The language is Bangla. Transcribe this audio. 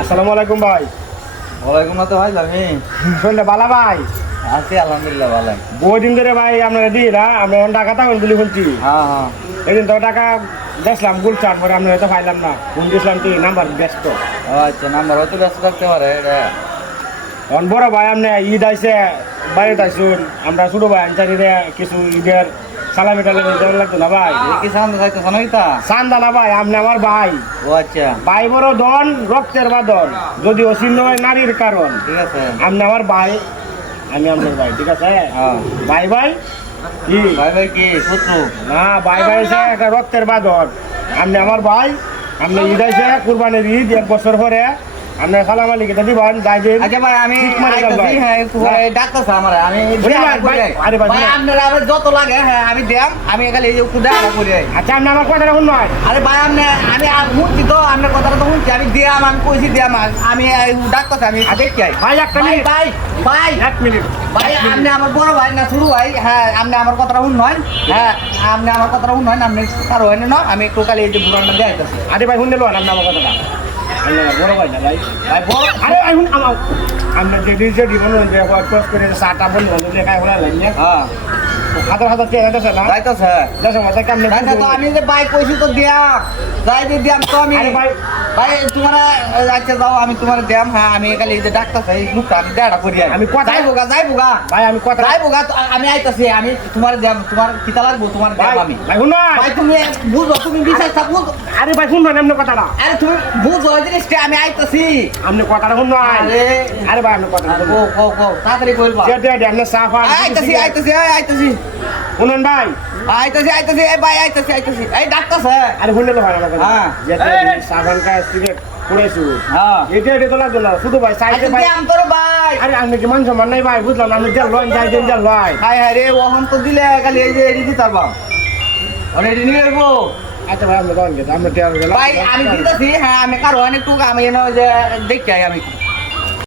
আসসালামু আলাইকুম ভাই। ওয়ালাইকুম আসসালাম ভাই। আমি শুনলে বালা ভাই, আছি আলহামদুলিল্লাহ ভালো। বহুদিন ধরে ভাই আপনারা দিই না, আমরা টাকা তখন গুলি বলছি। হ্যাঁ হ্যাঁ। এদিন তো টাকা দেখলাম গুলচার পরে আমরা হয়তো পাইলাম না, ফোন দিয়েছিলাম কি নাম্বার ব্যস্ত। ও আচ্ছা, নাম্বার হয়তো ব্যস্ত থাকতে পারে এটা। এখন বড় ভাই আপনি ঈদ আইসে বাড়িতে আইসুন, আমরা ছোট ভাই আনসারিরে কিছু ঈদের সালামি টালামি দেওয়ার লাগতো না ভাই। এই কি সামনে যাইতেছ নাকি তা? চান্দা না ভাই, আপনি আমার ভাই। ও আচ্ছা, ভাই বড় দন, রক্তের বাদন, যদি অচিহ্ন হয় নারীর কারণ। ঠিক আছে। আপনি আমার ভাই, আমি আপনার ভাই, ঠিক আছে? হ্যাঁ। ভাই ভাই কি ভাই ভাই কি শত্রু? না, ভাই ভাই হচ্ছে একটা রক্তের বাঁধন। আপনি আমার ভাই, আপনি ঈদ আইসে কুরবানির ঈদ 1 বছর পরে আপনার সালাম আলী কেটে দিবেন, যাই দিন। আচ্ছা ভাই, আমি ঠিক মানে আইতাছি, ভাই। হ্যাঁ একটু ডাক্তার স্যার আমার আমি ভাই, ভাই, আরে ভাই, ভাই ভাই। আপনার আবার যত লাগে হ্যাঁ আমি দেম, আমি খালি এই যে একটু দেখা করি। আচ্ছা আপনি আমার কথাটা শুনুন। আরে ভাই আপনি আমি শুনছি তো, আপনার কথাটা তো শুনছি, আমি দিয়াম, আমি কইছি দিয়াম, আমি ডাক্তার স্যার আমি দেখি আই। ভাই একটা ভাই মিনিট, ভাই ভাই 1 মিনিট। ভাই আপনি আমার বড় ভাই না ছোট ভাই? হ্যাঁ আপনি আমার কথাটা শুনবেন। হ্যাঁ আপনি আমার কথাটা শুনবেন, আপনি কারো হয় না, আমি একটু খালি এই যে বুড়ানটা দিয়ে আইতাছি। আরে ভাই শুনলে লোন আপনি আমার কথাটা। আপনি আমার বড় ভাই না ভাই। ভাই বড় আরে ভাই শুন আমার, আপনার যে ডিজে জীবন ক্রস করে চাটা বন্ধু বান্ধব খাই ফেলা লাগছে, হ্যাঁ হাজার হাজার টাকা দিতেছে না, যাইতাছে। দেশের মধ্যে কেমনে আচ্ছা তো আমি যে বাইক কইছি তো দিয়াম, যাই দিয়ে দিয়াম তো আমি। আরে ভাই, ভাই তোমার আচ্ছা যাও, আমি তোমার দিয়াম। হ্যাঁ আমি খালি এই যে ডাক্তার এই লোকটা আমি দেড়া করি। আমি কথা- যাইবো গা ভাই আমি কথা যাইবো গা, আমি আইতাছি, আমি তোমার দিয়াম, তোমার কিতা লাগবো তোমার ভাই, দিয়াম আমি। ভাই শুনুন। ভাই তুমি বুঝো, তুমি বিশ্বাস থাকবো। আরে ভাই শুনবেন এমনি কথাটা, আরে তুমি বুঝো এই জিনিসটা, আমি আইতাছি। আপনি কথাটা শুনুন। আরে আরে ভাই আপনি কথাটা কো কো কো তাড়াতাড়ি কইবা। আপনি সাফা আইতাছি আইতাছি আইতাছি শুনুন ভাই। আইতাছি আইতাছি এই ভাই আইতাছি আইতাছি এই ডাক্তার স্যার। আরে শুনলে তো ভাই আমার কথা। হ্যাঁ। যেতে সাবান কাজ সিগারেট কুড়াইছু, হ্যাঁ এটা তো লাগবে না, শুধু ভাই সাইডে আচ্ছা ভাই। দিয়াম তোর ভাই। আরে আপনি কি মান সম্মান নাই ভাই, বুঝলাম না, আপনি দেন লয় যাই দেন দেন লয়। হাই হাই রে, ওহন তো দিলে খালি এই যে এডি দিতার বাম অলরেডি নিয়ে যাবো। আচ্ছা ভাই আপনি দেন গেছে, আপনি টেয়ার গেলাম ভাই আমি দিতেছি। হ্যাঁ আমি কারো অনেক টুক আমি এনে ওই যে দেখি আই আমি।